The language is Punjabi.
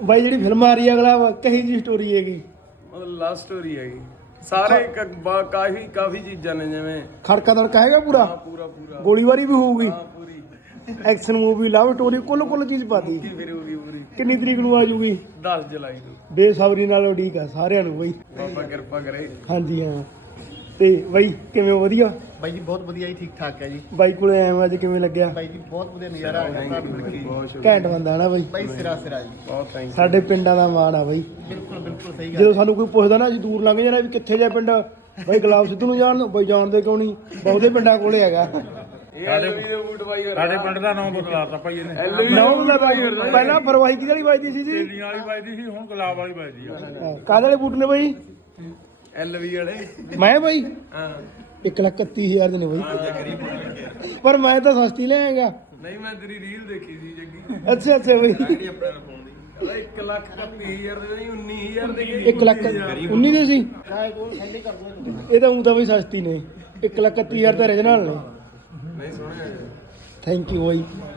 ਬਾਈ ਜਿਹੜੀ ਫਿਲਮ ਆ ਰਹੀ ਹੈ ਅਗਲਾ ਕਹੀ ਜੀ ਸਟੋਰੀ ਹੈਗੀ? ਮਤਲਬ ਲਵ ਸਟੋਰੀ ਹੈਗੀ ਸਾਰੇ ਕਾਫੀ ਚੀਜ਼ਾਂ ਨੇ ਜਿਵੇਂ ਖੜਕਾ ਦੜਕਾ ਹੈਗਾ ਪੂਰਾ? ਪੂਰਾ ਗੋਲੀਬਾਰੀ ਵੀ ਹੋਊਗੀ? ਹਾਂ ਪੂਰੀ ਐਕਸ਼ਨ ਮੂਵੀ ਲਵ ਸਟੋਰੀ ਕੁੱਲ ਚੀਜ਼ ਪਾਤੀ। ਫਿਰ ਹੋਊਗੀ ਪੂਰੀ। ਕਿੰਨੀ ਤਰੀਕ ਨੂੰ ਆ ਜੂਗੀ? 10 ਜੁਲਾਈ ਨੂੰ। ਬੇਸਬਰੀ ਨਾਲ ਉਡੀਕ ਆ ਸਾਰਿਆਂ ਨੂੰ ਬਈ। ਬਾਬਾ ਕਿਰਪਾ ਕਰੇ। ਹਾਂਜੀ ਹਾਂ। ਤੇ ਬਾਈ ਕਿਵੇਂ ਵਧੀਆ? ਬਾਈ ਜੀ ਬਹੁਤ ਵਧੀਆ ਜੀ, ਠੀਕ ਠਾਕ ਹੈ ਜੀ। ਬਾਈ ਕੋਲੇ ਆਇਆ ਅੱਜ ਕਿਵੇਂ ਲੱਗਿਆ? ਬਾਈ ਜੀ ਬਹੁਤ ਵਧੀਆ ਨਜ਼ਾਰਾ ਆ ਗਿਆ ਤੁਹਾਨੂੰ ਮਿਲ ਕੇ। ਘੈਂਟ ਬੰਦਾ ਹੈ ਨਾ ਬਾਈ? ਬਾਈ ਸਿਰਾ ਜੀ ਬਹੁਤ ਥੈਂਕ ਸਾਡੇ ਪਿੰਡਾਂ ਦਾ ਮਾਣ ਆ ਬਾਈ। ਬਿਲਕੁਲ ਸਹੀ ਗੱਲ। ਜਦੋਂ ਸਾਨੂੰ ਕੋਈ ਪੁੱਛਦਾ ਨਾ ਅਸੀਂ ਦੂਰ ਲੰਘ ਜਾਣਾ ਵੀ ਕਿੱਥੇ ਜਾ ਪਿੰਡ, ਬਾਈ ਗੁਲਾਬ ਸਿੱਧੂ ਨੂੰ ਜਾਣ ਬਾਈ ਜਾਣਦੇ ਕਿਉਂ ਨਹੀਂ, ਬਹੁਤੇ ਪਿੰਡਾਂ ਕੋਲੇ ਹੈਗਾ। ਸਾਡੇ ਪਿੰਡ ਦਾ ਨਾਮ ਬਦਲਾਤਾ ਭਾਈ ਇਹਨੇ। ਨਾਮ ਦਾ ਪਹਿਲਾਂ ਫਰਵਾਹੀ ਕਿਹੜੀ ਵੱਜਦੀ ਸੀ ਜੀ? ਤੇਲੀਆਂ ਵਾਲੀ ਵੱਜਦੀ ਸੀ, ਹੁਣ ਗੁਲਾਬ ਵਾਲੀ ਵੱਜਦੀ ਆ। ਕਾਹਦੇ ਵਾਲੇ ਬੂਟ ਨੇ ਬਾਈ? ਐਲਵੀ ਵਾਲੇ। ਮੈਂ ਬਾਈ ਹਾਂ 1,31,000 ਦੇ ਨੇ ਬਾਈ, ਪਰ ਮੈਂ ਤਾਂ ਸਸਤੀ ਲੈ ਆਏਗਾ। ਨਹੀਂ ਮੈਂ ਤੇਰੀ ਰੀਲ ਦੇਖੀ ਸੀ ਜੱਗੀ। ਅੱਛਾ ਬਾਈ 1,31,000 ਦੇ ਨਹੀਂ 19,000 ਦੇ 1,19,000 ਦੇ ਸੀ ਇਹ ਤਾਂ ਤਾਂ ਬਈ ਸਸਤੀ ਨੇ। 1,31,000 ਤਾਂ ਰੀਜਨਲ ਨੇ। ਨਹੀਂ ਸੋਹਣੇ। Thank you by.